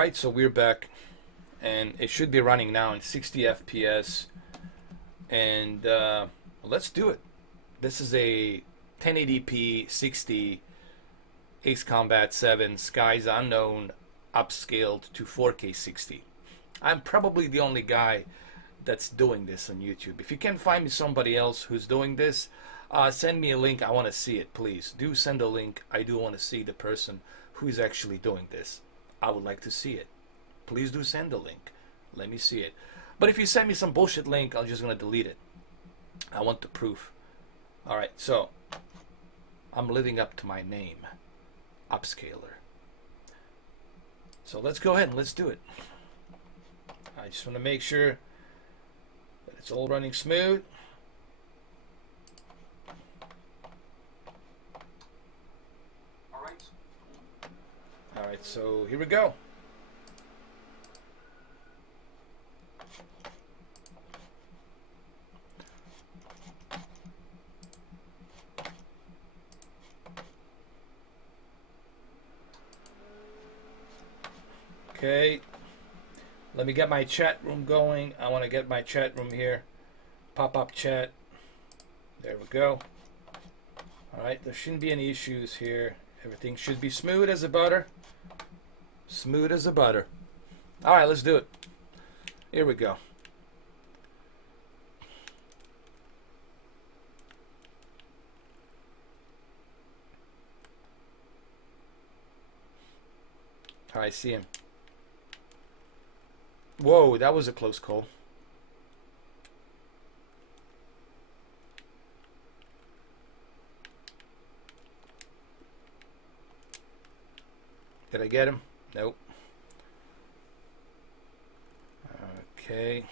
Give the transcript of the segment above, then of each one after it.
Alright, so we're back, and it should be running now in 60 FPS, and let's do it. This is a 1080p 60 Ace Combat 7 Skies Unknown upscaled to 4K 60. I'm probably the only guy that's doing this on YouTube. If you can find me somebody else who's doing this, send me a link. I want to see it, please. Do send a link. I do want to see the person who is actually doing this. I would like to see it. Please do send a link. Let me see it. But if you send me some bullshit link, I'm just going to delete it. I want the proof. Alright, so I'm living up to my name. Upscaler. So let's go ahead and let's do it. I just want to make sure that it's all running smooth. Alright, so here we go. Okay, let me get my chat room going. I want to get my chat room here. Pop-up chat. There we go. Alright, there shouldn't be any issues here. Everything should be smooth as a butter. Smooth as a butter. Alright, let's do it. Here we go. Alright, I see him. Whoa, that was a close call. Did I get him? Nope. Okay.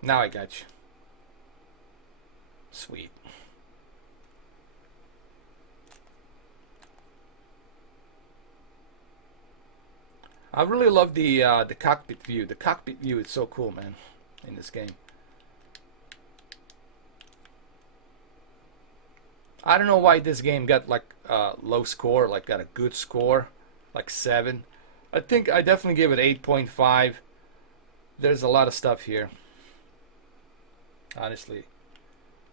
Now I got you. Sweet. I really love the cockpit view. The cockpit view is so cool, man, in this game. I don't know why this game got like low score, like got a good score, like 7. I think I definitely give it 8.5. There's a lot of stuff here. Honestly,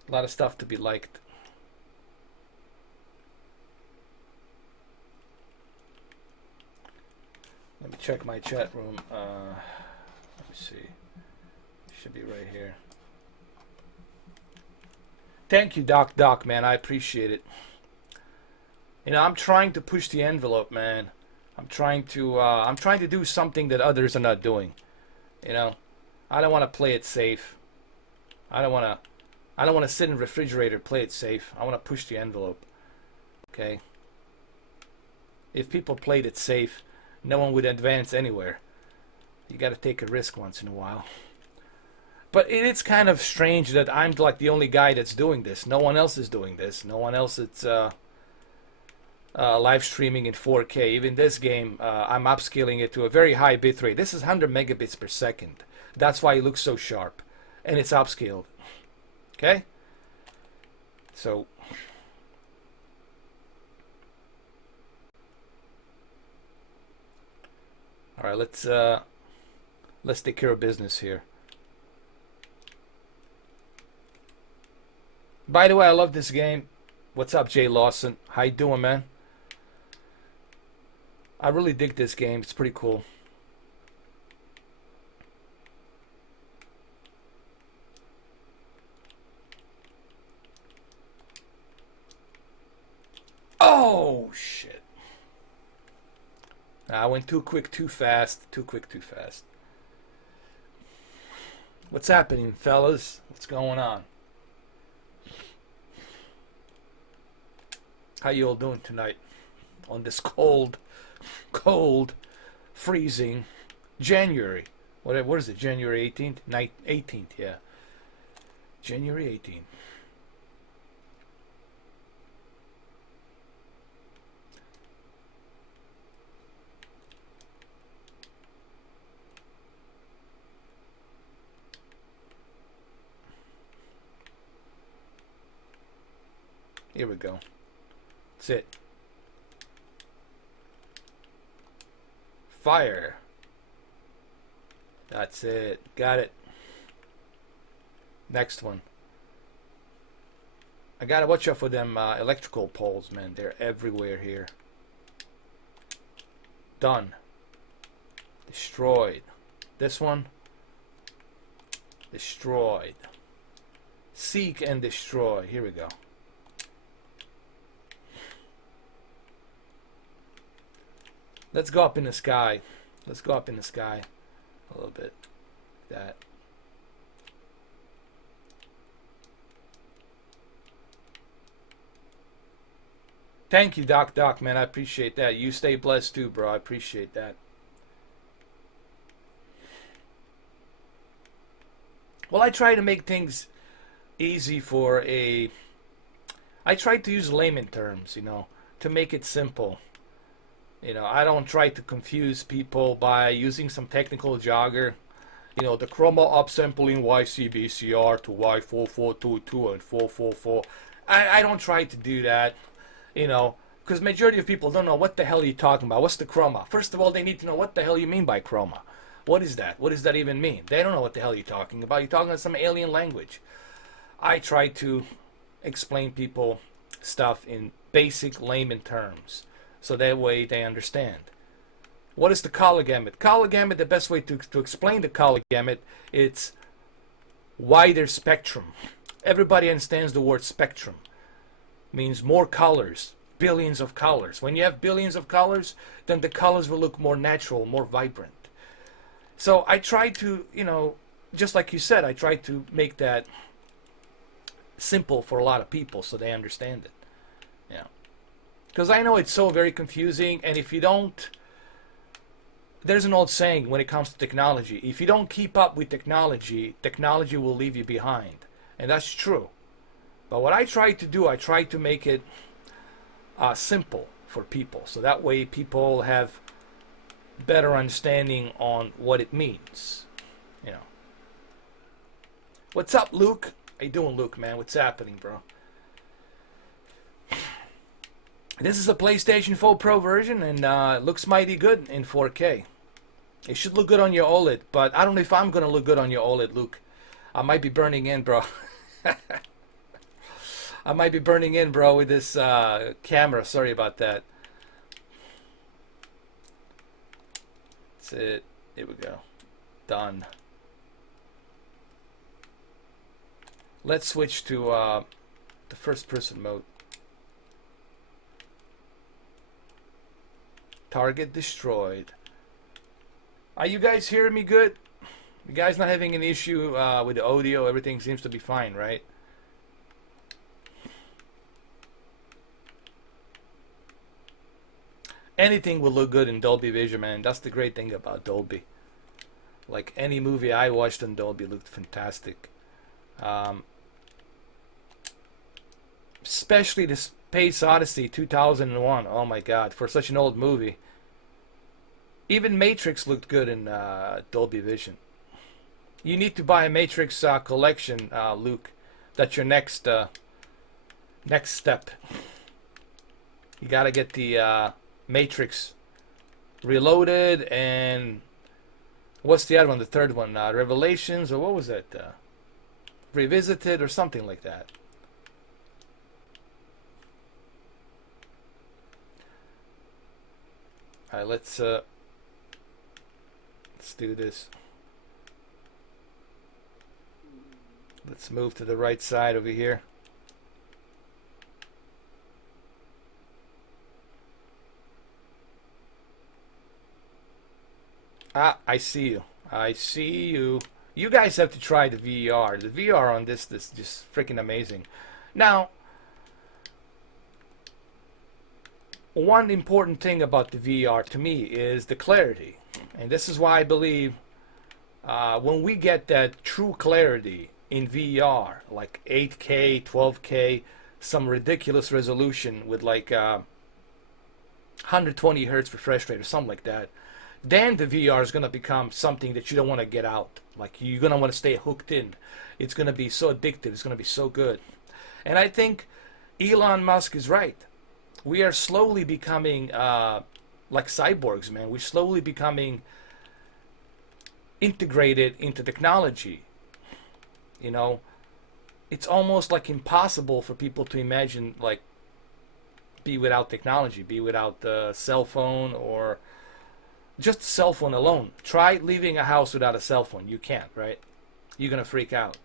a lot of stuff to be liked. Let me check my chat room. Let me see. Should be right here. Thank you, Doc, man. I appreciate it. You know, I'm trying to push the envelope, man. I'm trying to do something that others are not doing. You know, I don't want to play it safe. I don't want to sit in the refrigerator, play it safe. I want to push the envelope. Okay? If people played it safe, no one would advance anywhere. You got to take a risk once in a while. But it's kind of strange that I'm like the only guy that's doing this. No one else is doing this. No one else is live streaming in 4K. Even this game, I'm upscaling it to a very high bitrate. This is 100 megabits per second. That's why it looks so sharp. And it's upscaled. Okay? So all right, let's take care of business here. By the way, I love this game. What's up, Jay Lawson? How you doing, man? I really dig this game. It's pretty cool. Oh, shit. I went too quick, too fast. Too quick, too fast. What's happening, fellas? What's going on? How you all doing tonight on this cold, freezing January? What is it? January 18th? 18th, yeah. January 18th. Here we go. That's it. fire. That's it. Got it. Next one. I gotta watch out for them electrical poles, man. They're everywhere here. Done. Destroyed. This one. Destroyed. Seek and destroy. Here we go. Let's go up in the sky. Let's go up in the sky a little bit. Like that. Thank you, Doc, man. I appreciate that. You stay blessed too, bro. I appreciate that. Well, I try to make things easy for a... I try to use layman terms, you know, to make it simple. You know, I don't try to confuse people by using some technical jargon. You know, the chroma upsampling YCBCR to Y4422 and 444. I don't try to do that, you know, because majority of people don't know what the hell are you talking about. What's the chroma? First of all, they need to know what the hell you mean by chroma. What is that? What does that even mean? They don't know what the hell you're talking about. You're talking some alien language. I try to explain people stuff in basic layman terms, so that way they understand. What is the color gamut? Color gamut, the best way to explain the color gamut, it's wider spectrum. Everybody understands the word spectrum. It means more colors, billions of colors. When you have billions of colors, then the colors will look more natural, more vibrant. So I try to, you know, just like you said, I try to make that simple for a lot of people so they understand it. Yeah. Because I know it's so very confusing, and if you don't, there's an old saying when it comes to technology, if you don't keep up with technology, technology will leave you behind. And that's true. But what I try to do, I try to make it simple for people, so that way people have better understanding on what it means. You know. What's up, Luke? How you doing, Luke, man? What's happening, bro? This is a PlayStation 4 Pro version, and it looks mighty good in 4K. It should look good on your OLED, but I don't know if I'm gonna look good on your OLED, Luke. I might be burning in, bro. I might be burning in, bro, with this camera. Sorry about that. That's it. Here we go. Done. Let's switch to the first person mode. Target destroyed. Are you guys hearing me good? You guys not having an issue with the audio? Everything seems to be fine, right? Anything will look good in Dolby Vision, man. That's the great thing about Dolby. Like any movie I watched in Dolby looked fantastic. Especially the Space Odyssey 2001. Oh my god, for such an old movie. Even Matrix looked good in Dolby Vision. You need to buy a Matrix collection, Luke. That's your next step. You gotta get the Matrix Reloaded, and what's the other one? The third one, Revelations, or what was that? Revisited, or something like that. All right, let's do this. Let's move to the right side over here. Ah, I see you. I see you. You guys have to try the VR. The VR on this is just freaking amazing. Now, one important thing about the VR to me is the clarity. And this is why I believe when we get that true clarity in VR, like 8K, 12K, some ridiculous resolution with like 120 hertz refresh rate or something like that, then the VR is going to become something that you don't want to get out. Like, you're going to want to stay hooked in. It's going to be so addictive. It's going to be so good. And I think Elon Musk is right. We are slowly becoming like cyborgs, man. We're slowly becoming integrated into technology. You know, it's almost like impossible for people to imagine like be without technology, be without the cell phone or just a cell phone alone. Try leaving a house without a cell phone. You can't, right? You're gonna freak out.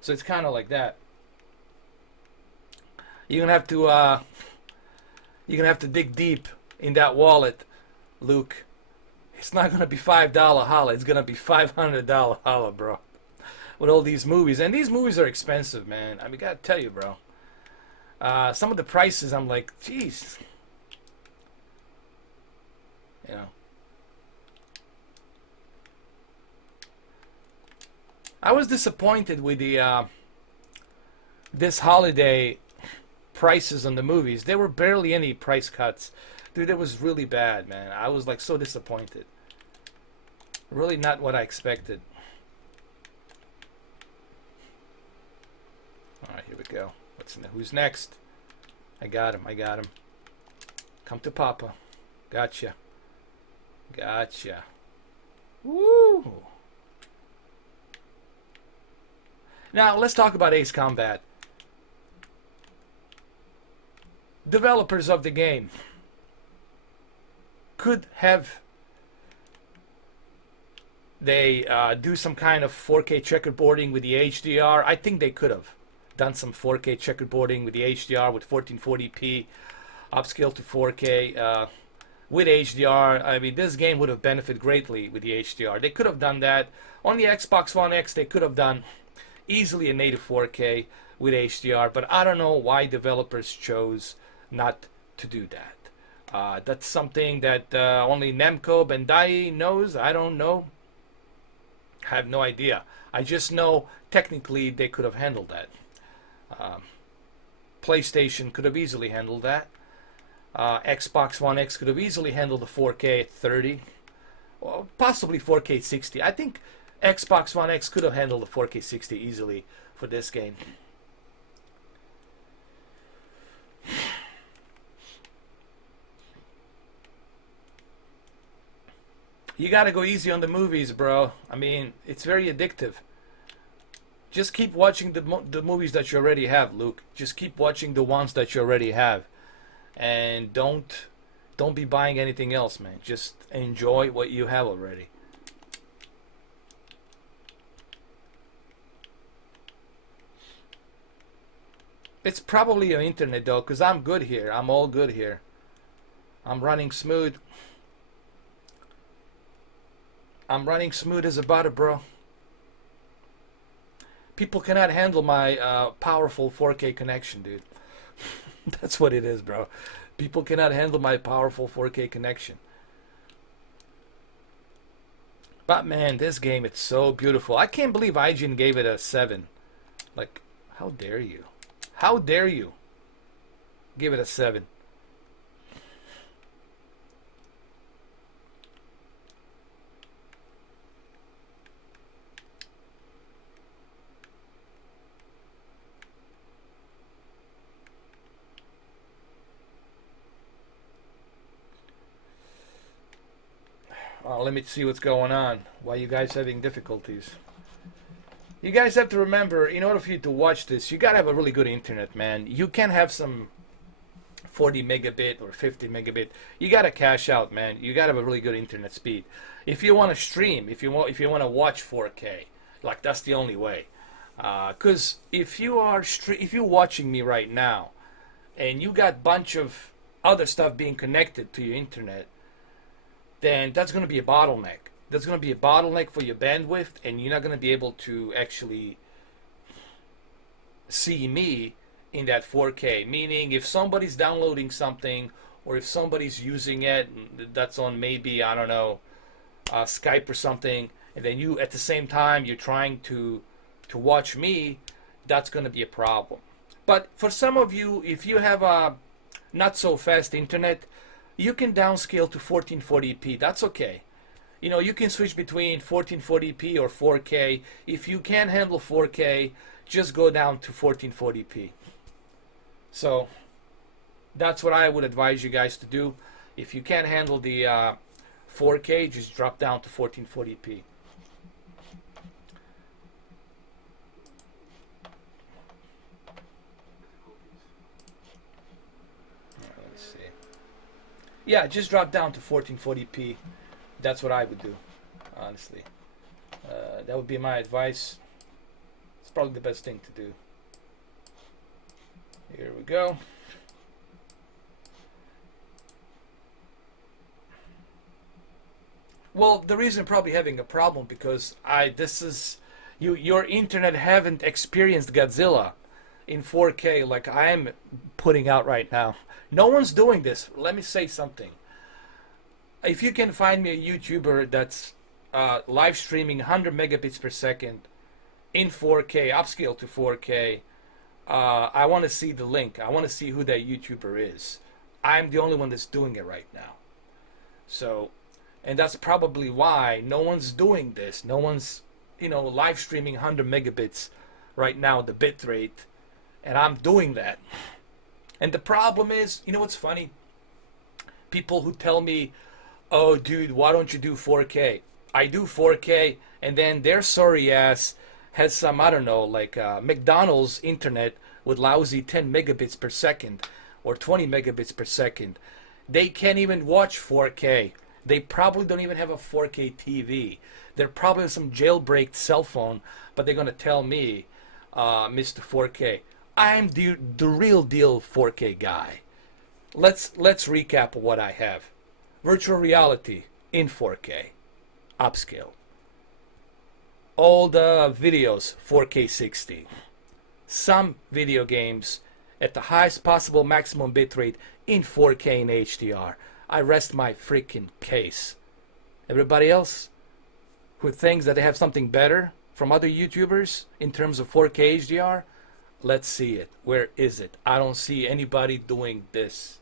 So it's kind of like that. You're gonna have to dig deep in that wallet, Luke. It's not gonna be $5 holla. It's gonna be $500 holla, bro. With all these movies, and these movies are expensive, man. I mean, gotta tell you, bro. Some of the prices, I'm like, jeez. You know. I was disappointed with the this holiday prices on the movies. There were barely any price cuts. Dude, it was really bad, man. I was like so disappointed. Really not what I expected. Alright, here we go. Who's next? I got him. Come to Papa. Gotcha. Woo! Now, let's talk about Ace Combat. Developers of the game could have they do some kind of 4K checkerboarding with the HDR. I think they could have done some 4K checkerboarding with the HDR with 1440p, upscale to 4K with HDR. I mean, this game would have benefited greatly with the HDR. They could have done that. On the Xbox One X, they could have done easily a native 4K with HDR, but I don't know why developers chose not to do that. That's something that only Namco Bandai knows. I don't know. I have no idea. I just know technically they could have handled that. PlayStation could have easily handled that. Xbox One X could have easily handled the 4K at 30, or possibly 4K 60. I think Xbox One X could have handled the 4K 60 easily for this game. You gotta go easy on the movies, bro. I mean, it's very addictive. Just keep watching the movies that you already have, Luke. Just keep watching the ones that you already have, and don't be buying anything else, man. Just enjoy what you have already. It's probably your internet though, because I'm good here. I'm all good here. I'm running smooth. I'm running smooth as a butter, bro. People cannot handle my powerful 4K connection, dude. That's what it is, bro. People cannot handle my powerful 4K connection. But man, this game, it's so beautiful. I can't believe IGN gave it a 7. Like, how dare you? How dare you give it a 7? Let me see what's going on. Why you guys having difficulties? You guys have to remember, in order for you to watch this, you gotta have a really good internet, man. You can't have some 40 megabit or 50 megabit. You gotta cash out, man. You gotta have a really good internet speed. If you want to stream, if you want to watch 4K, like that's the only way. Because if you're watching me right now, and you got bunch of other stuff being connected to your internet, then that's going to be a bottleneck. That's going to be a bottleneck for your bandwidth, and you're not going to be able to actually see me in that 4K. Meaning, if somebody's downloading something, or if somebody's using it, that's on maybe, I don't know, Skype or something, and then you, at the same time, you're trying to watch me, that's going to be a problem. But for some of you, if you have a not so fast internet, you can downscale to 1440p. That's okay. You know, you can switch between 1440p or 4K. If you can't handle 4K, just go down to 1440p. So that's what I would advise you guys to do. If you can't handle the 4K, just drop down to 1440p. Let's see. Yeah, just drop down to 1440p. That's what I would do, honestly. That would be my advice. It's probably the best thing to do. Here we go. Well, the reason probably having a problem because your internet haven't experienced Godzilla in 4K like I'm putting out right now. No one's doing this. Let me say something. If you can find me a YouTuber that's live streaming 100 megabits per second in 4K, upscale to 4K, I want to see the link. I want to see who that YouTuber is. I'm the only one that's doing it right now. So, and that's probably why no one's doing this. No one's, live streaming 100 megabits right now, the bit rate, and I'm doing that. And the problem is, what's funny? People who tell me, "Oh, dude, why don't you do 4K?" I do 4K, and then their sorry ass has some, I don't know, like McDonald's internet with lousy 10 megabits per second or 20 megabits per second. They can't even watch 4K. They probably don't even have a 4K TV. They're probably on some jailbreaked cell phone, but they're going to tell me, Mr. 4K. I'm the real deal 4K guy. Let's recap what I have. Virtual reality in 4K. Upscale. All the videos 4K 60. Some video games at the highest possible maximum bitrate in 4K and HDR. I rest my freaking case. Everybody else who thinks that they have something better from other YouTubers in terms of 4K HDR, let's see it. Where is it? I don't see anybody doing this.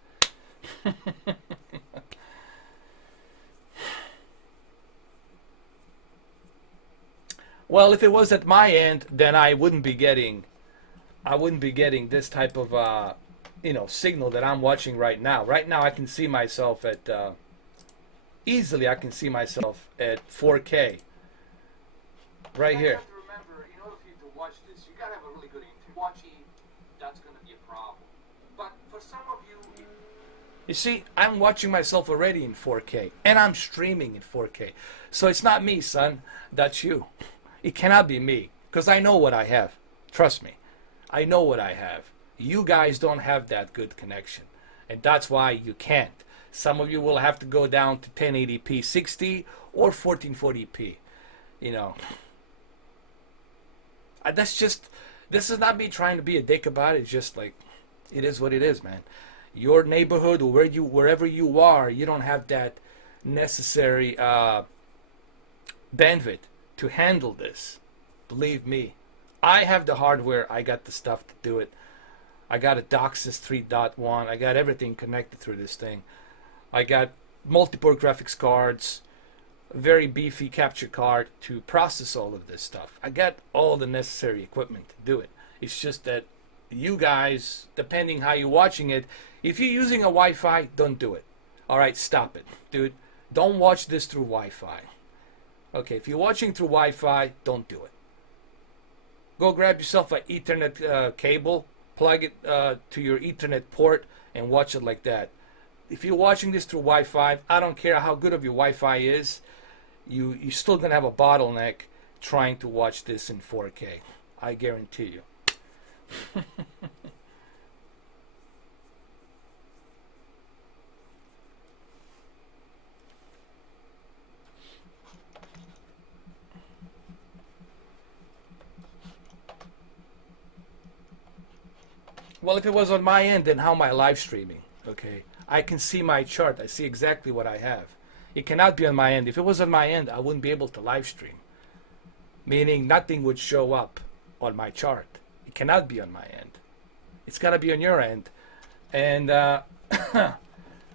Well, if it was at my end, then I wouldn't be getting this type of signal that I'm watching right now. Right now I can see myself at easily I can see myself at 4K right here. You have to remember, in order for you to watch this, you gotta have a really good internet. Watching, that's gonna be a problem. But for some of you, You see, I'm watching myself already in 4K and I'm streaming in 4K. So it's not me, son. That's you. It cannot be me because I know what I have. Trust me. I know what I have. You guys don't have that good connection. And that's why you can't. Some of you will have to go down to 1080p 60 or 1440p. This is not me trying to be a dick about it. It's just like, it is what it is, man. Your neighborhood or wherever you are, you don't have that necessary bandwidth to handle this. Believe me. I have the hardware. I got the stuff to do it. I got a DOCSIS 3.1. I got everything connected through this thing. I got multiple graphics cards, a very beefy capture card to process all of this stuff. I got all the necessary equipment to do it. It's just that you guys, depending how you're watching it, if you're using a Wi-Fi, don't do it. All right, stop it, dude. Don't watch this through Wi-Fi. Okay, if you're watching through Wi-Fi, don't do it. Go grab yourself an Ethernet cable, plug it to your Ethernet port, and watch it like that. If you're watching this through Wi-Fi, I don't care how good of your Wi-Fi is, you're still going to have a bottleneck trying to watch this in 4K. I guarantee you. Well, if it was on my end, then how am I live streaming? Okay, I can see my chart. I see exactly what I have. It cannot be on my end. If it was on my end, I wouldn't be able to live stream. Meaning nothing would show up on my chart. It cannot be on my end. It's got to be on your end. And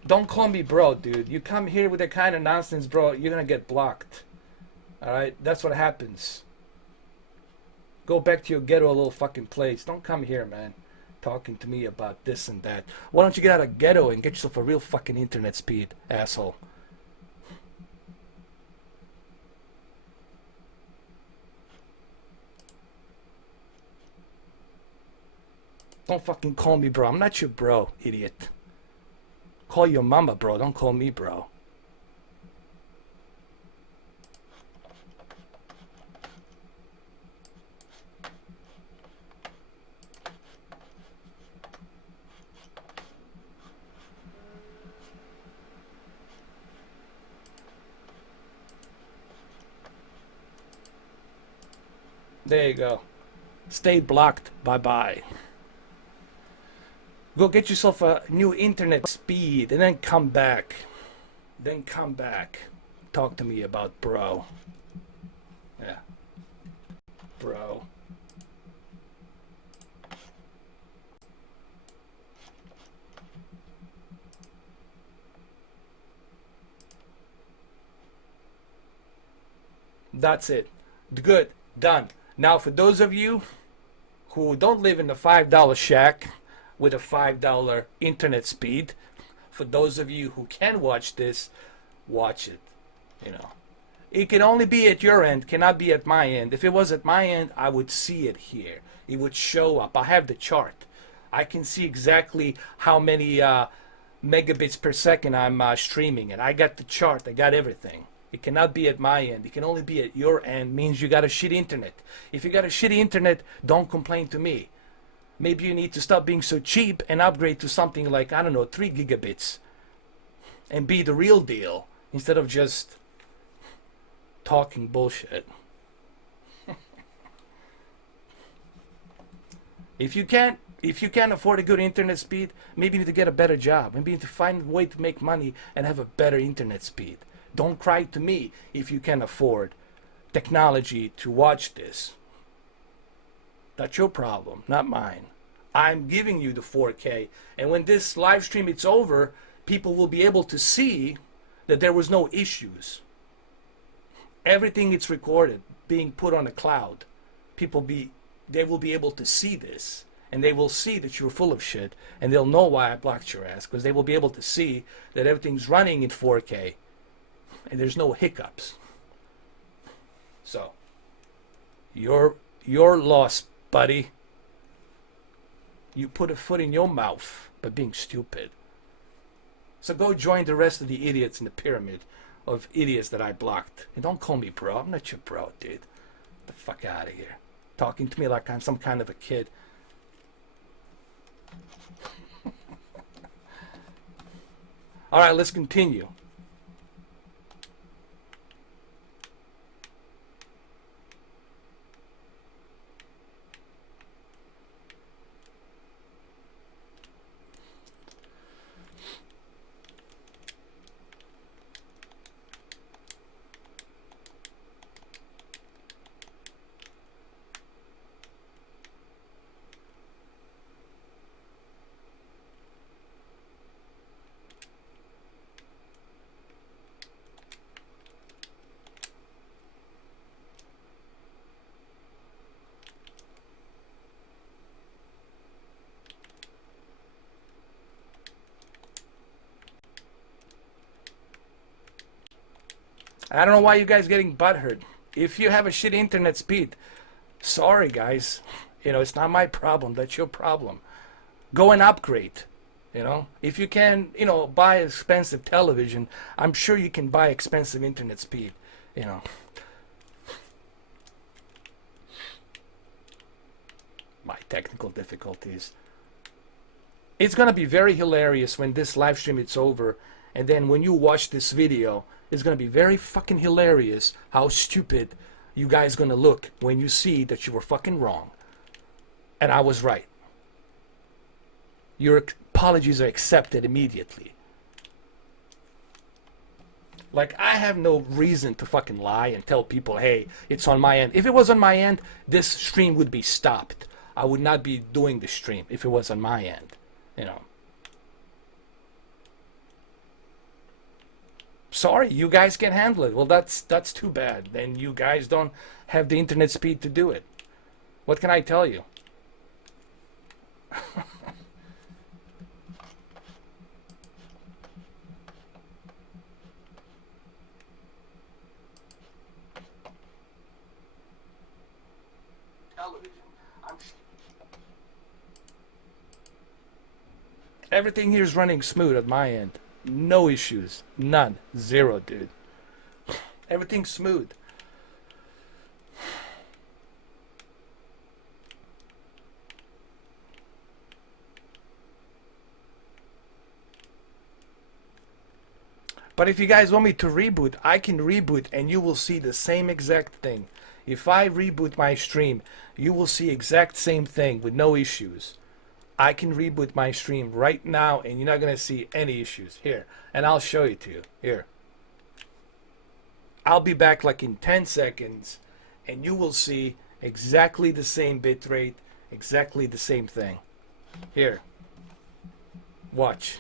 don't call me bro, dude. You come here with that kind of nonsense, bro, you're going to get blocked. All right? That's what happens. Go back to your ghetto little fucking place. Don't come here, man. talking to me about this and that. Why don't you get out of ghetto and get yourself a real fucking internet speed, asshole? Don't fucking call me bro. I'm not your bro, idiot. Call your mama bro. Don't call me bro. There you go. Stay blocked. Bye-bye. Go get yourself a new internet speed and then come back. Then come back. Talk to me about bro. Yeah. Bro. That's it. Good. Done. Now, for those of you who don't live in the $5 shack with a $5 internet speed, for those of you who can watch this, watch it. You know, it can only be at your end, cannot be at my end. If it was at my end, I would see it here. It would show up. I have the chart. I can see exactly how many megabits per second I'm streaming, and I got the chart. I got everything. It cannot be at my end. It can only be at your end. Means you got a shitty internet. If you got a shitty internet, don't complain to me. Maybe you need to stop being so cheap and upgrade to something like, I don't know, 3 gigabits. And be the real deal instead of just talking bullshit. If you can't afford a good internet speed, maybe you need to get a better job. Maybe you need to find a way to make money and have a better internet speed. Don't cry to me if you can afford technology to watch this. That's your problem, not mine. I'm giving you the 4K. And when this live stream is over, people will be able to see that there was no issues. Everything is recorded, being put on the cloud. They will be able to see this. And they will see that you're full of shit. And they'll know why I blocked your ass. Because they will be able to see that everything's running in 4K. And there's no hiccups. So, you're lost, buddy. You put a foot in your mouth by being stupid. So go join the rest of the idiots in the pyramid of idiots that I blocked. And don't call me bro. I'm not your bro, dude. Get the fuck out of here. Talking to me like I'm some kind of a kid. All right, let's continue. I don't know why you guys getting butthurt. If you have a shitty internet speed, sorry guys. You know, it's not my problem. That's your problem. Go and upgrade. You know, if you can, you know, buy expensive television, I'm sure you can buy expensive internet speed. You know. My technical difficulties. It's gonna be very hilarious when this live stream is over, and then when you watch this video, it's gonna be very fucking hilarious how stupid you guys gonna look when you see that you were fucking wrong, and I was right. Your apologies are accepted immediately. Like, I have no reason to fucking lie and tell people, hey, it's on my end. If it was on my end, this stream would be stopped. I would not be doing the stream if it was on my end, you know. Sorry, you guys can handle it. Well, that's too bad. Then you guys don't have the internet speed to do it. What can I tell you? television. Everything here is running smooth at my end. No issues. None. Zero, dude. Everything's smooth. But if you guys want me to reboot, I can reboot and you will see the same exact thing. If I reboot my stream, you will see exact same thing with no issues. I can reboot my stream right now and you're not going to see any issues. Here, and I'll show it to you. Here. I'll be back like in 10 seconds and you will see exactly the same bitrate, exactly the same thing. Here. Watch.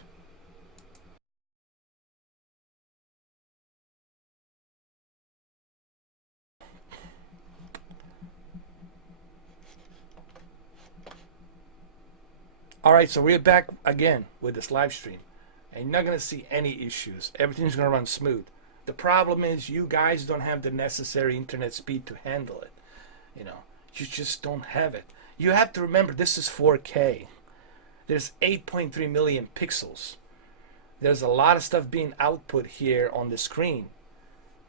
Alright, so we're back again with this live stream. And you're not going to see any issues. Everything's going to run smooth. The problem is you guys don't have the necessary internet speed to handle it. You know, you just don't have it. You have to remember this is 4K. There's 8.3 million pixels. There's a lot of stuff being output here on the screen.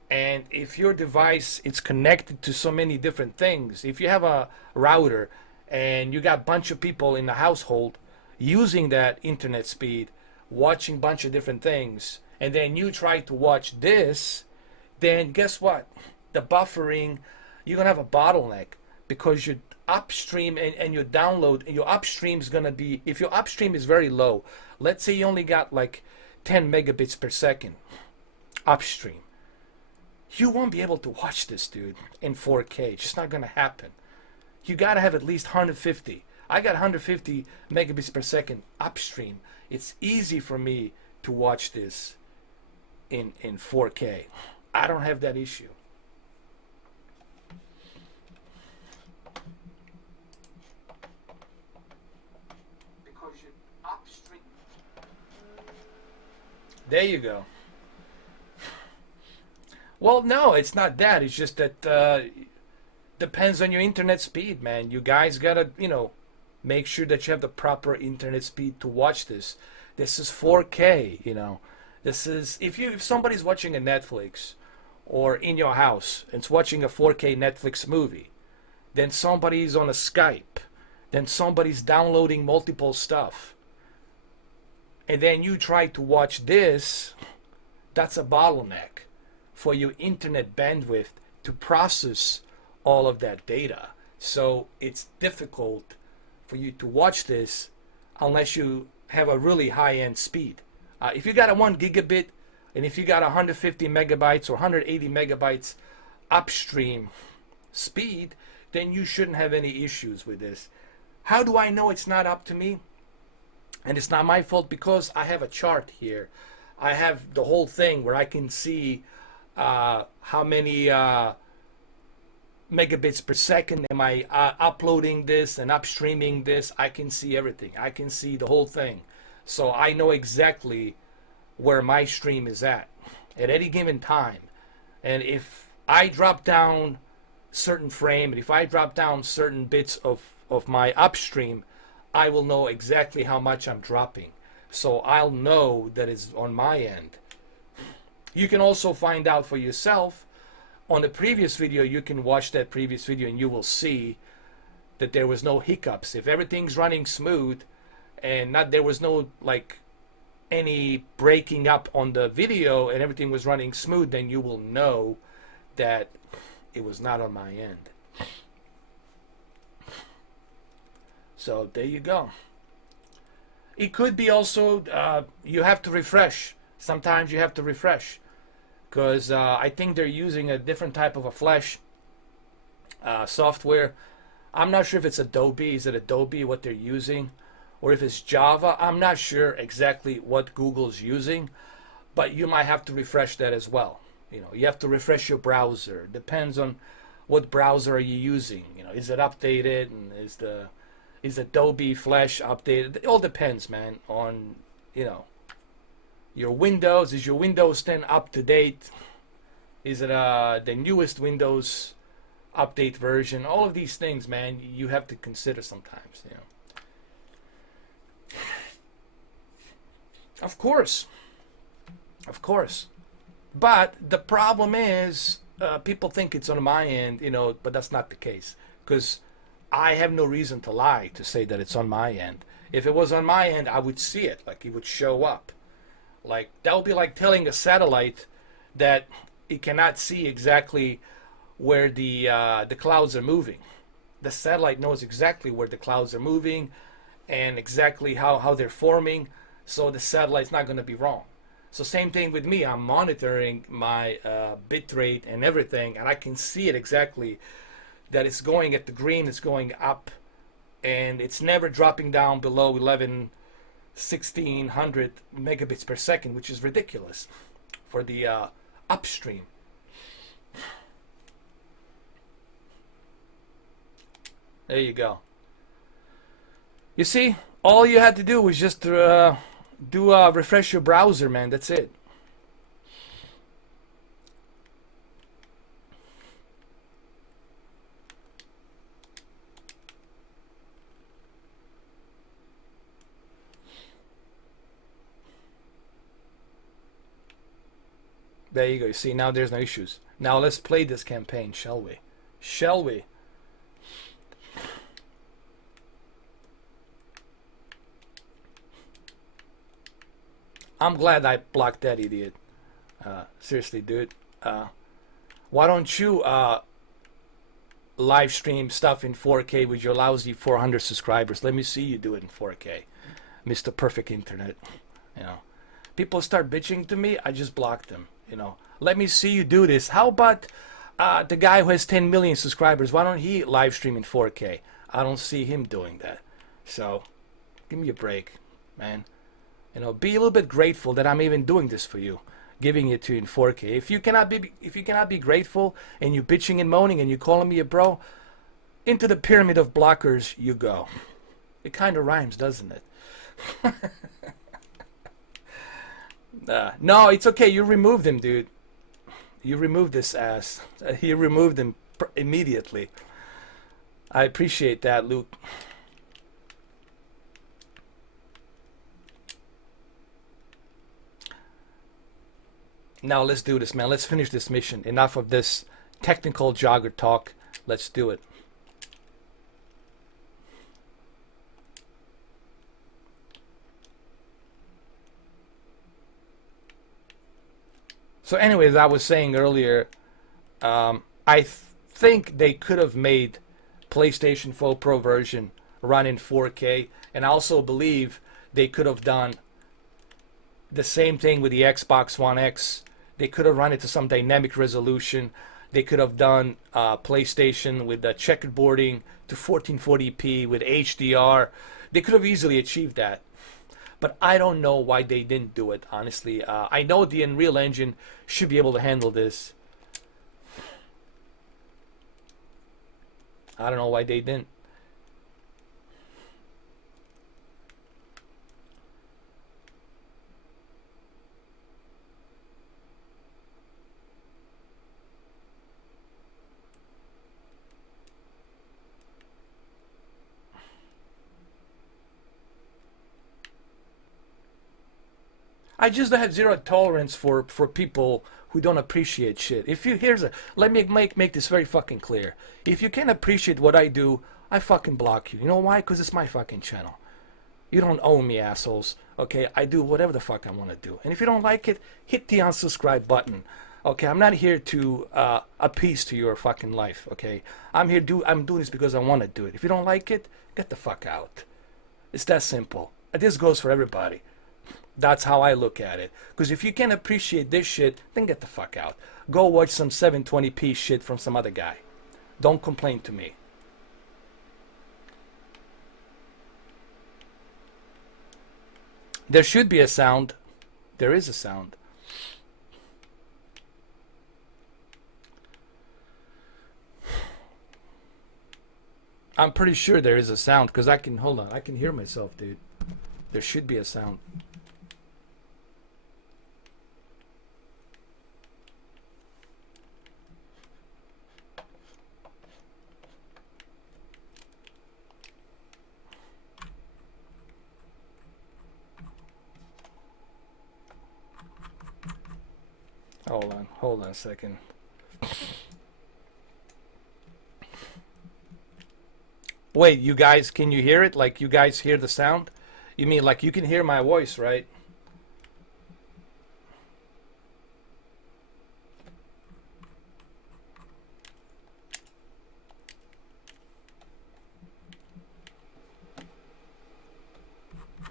And if your device is connected to so many different things, if you have a router and you got a bunch of people in the household using that internet speed, watching a bunch of different things, and then you try to watch this, then guess what? The buffering, you're going to have a bottleneck because your upstream and your download, your upstream is going to be, if your upstream is very low, let's say you only got like 10 megabits per second upstream, you won't be able to watch this, dude, in 4K. It's just not going to happen. You got to have at least 150. I got 150 megabits per second upstream. It's easy for me to watch this in 4K. I don't have that issue. Because you upstream. There you go. Well, no, it's not that. It's just that depends on your internet speed, man. You guys gotta, you know, make sure that you have the proper internet speed to watch this. This is 4K, you know. This is if somebody's watching a Netflix or in your house and it's watching a 4K Netflix movie, then somebody's on a Skype, then somebody's downloading multiple stuff, and then you try to watch this, that's a bottleneck for your internet bandwidth to process all of that data. So it's difficult for you to watch this unless you have a really high-end speed. If you got a 1 gigabit and if you got 150 megabytes or 180 megabytes upstream speed, then you shouldn't have any issues with this. How do I know it's not up to me? And it's not my fault because I have a chart here. I have the whole thing where I can see how many megabits per second am I uploading this and upstreaming this. I can see everything. I can see the whole thing. So I know exactly where my stream is at any given time. And if I drop down certain frame, and if I drop down certain bits of my upstream, I will know exactly how much I'm dropping. So I'll know that it's on my end. You can also find out for yourself on the previous video. You can watch that previous video and you will see that there was no hiccups. If everything's running smooth and there was no like any breaking up on the video and everything was running smooth, then you will know that it was not on my end. So there you go. It could be also you have to refresh. Sometimes you have to refresh because I think they're using a different type of a flash software. I'm not sure if it's Adobe. Is it Adobe what they're using? Or if it's Java? I'm not sure exactly what Google's using, but you might have to refresh that as well. You know, you have to refresh your browser. Depends on what browser are you using. You know, is it updated and is Is Adobe Flash updated? It all depends, man, on, you know, your Windows. Is your Windows 10 up to date? Is it the newest Windows update version? All of these things, man, you have to consider sometimes, you know. Of course. Of course. But the problem is, people think it's on my end, you know, but that's not the case. Because I have no reason to lie to say that it's on my end. If it was on my end, I would see it. Like, it would show up. Like, that would be like telling a satellite that it cannot see exactly where the clouds are moving. The satellite knows exactly where the clouds are moving and exactly how they're forming, so the satellite's not going to be wrong. So same thing with me. I'm monitoring my bit rate and everything, and I can see it exactly that it's going at the green, it's going up, and it's never dropping down below 1600 megabits per second, which is ridiculous for the upstream. There you go. You see, all you had to do was just refresh your browser, man. That's it. There you go. You see, now there's no issues. Now let's play this campaign, shall we? Shall we? I'm glad I blocked that idiot. Seriously, dude. Why don't you live stream stuff in 4K with your lousy 400 subscribers? Let me see you do it in 4K, Mr. Perfect Internet. You know, people start bitching to me, I just block them. You know, let me see you do this. How about the guy who has 10 million subscribers? Why don't he live stream in 4K? I don't see him doing that. So, give me a break, man. You know, be a little bit grateful that I'm even doing this for you, giving it to you in 4K. If you cannot be grateful and you're bitching and moaning and you're calling me a bro, into the pyramid of blockers you go. It kind of rhymes, doesn't it? No, it's okay. You removed him, dude. You removed this ass. You removed him immediately. I appreciate that, Luke. Now let's do this, man. Let's finish this mission. Enough of this technical jogger talk. Let's do it. So anyways, I was saying earlier, I think they could have made PlayStation 4 Pro version run in 4K, and I also believe they could have done the same thing with the Xbox One X. They could have run it to some dynamic resolution. They could have done PlayStation with the checkerboarding to 1440p with HDR. They could have easily achieved that. But I don't know why they didn't do it, honestly. I know the Unreal Engine should be able to handle this. I don't know why they didn't. I just have zero tolerance for people who don't appreciate shit. If you let me make this very fucking clear. If you can't appreciate what I do, I fucking block you. You know why? Because it's my fucking channel. You don't own me, assholes. Okay, I do whatever the fuck I want to do. And if you don't like it, hit the unsubscribe button. Okay, I'm not here to appease to your fucking life. Okay, I'm doing this because I want to do it. If you don't like it, get the fuck out. It's that simple. And this goes for everybody. That's how I look at it. Because if you can't appreciate this shit, then get the fuck out. Go watch some 720p shit from some other guy. Don't complain to me. There should be a sound. There is a sound. I'm pretty sure there is a sound because I can, hold on, I can hear myself, dude. There should be a sound. Hold on a second. Wait, you guys, can you hear it? Like, you guys hear the sound? You mean like you can hear my voice, right?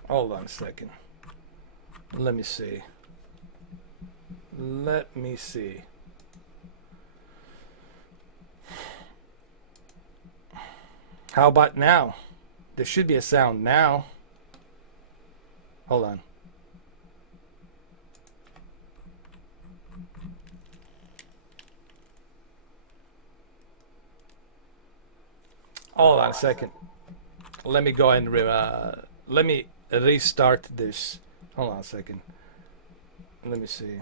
Hold on a second. Let me see. Let me see. How about now? There should be a sound now. Hold on. Hold on a second. Let me go and let me restart this. Hold on a second. Let me see.